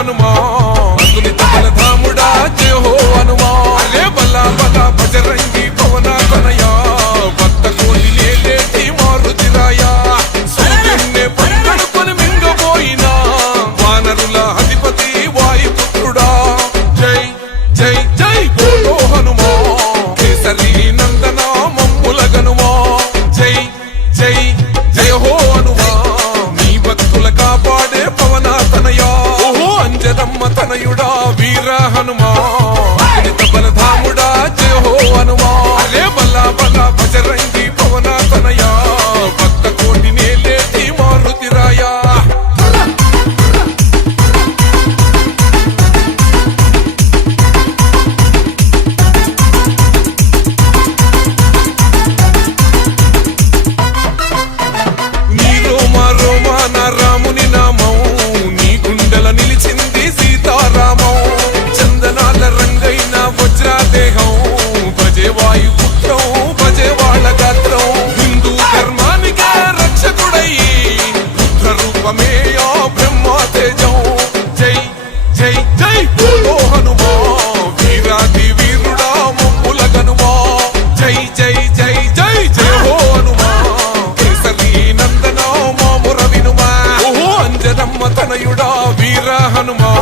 హనుమా అతులిత బలధాముడా జయ హో హనుమా అరే బలా బలా బజరంగి పవన తనయా భక్త కోటి లేటి మారుతిరాయా సూర్యున్నే పంగడుకొని మింగబోయినా వానరుల అధిపతి వాయుపుత్రుడా జై జై జై బోలో హనుమా కేసరి నందన మమ్ముల గనుమా జై జై జయ హో హనుమా నీ భక్తుల కాపాడే పవన తనయా ఓహో అంజదమ్మ తనయుడా వీర హనుమా అతులిత బలధాముడా జయ హో హనుమా అరే బలా బలా బజరంగి పవన తనయా భక్త కోటి లేటి మారుతిరాయా రాముని నామం నీ గుండెల నిలిచింది సీతారామం చందనాల రంగైన వజ్రాదేహం భజే వాయుపుత్రం భజే వాళ్ళ గాత్రం హిందూ ధర్మానికే రక్షకుడయ్యి రుద్ర రూపమే ఆ బ్రహ్మ తేజం జై జై జై బోలో హనుమా వీరాది వీరుడా మమ్ముల గనుమా జై జై జై జై జయ హో హనుమా కేసరి నందన మాముర వినుమా ఓహో అంజనమ్మ తనయుడా వీర హనుమా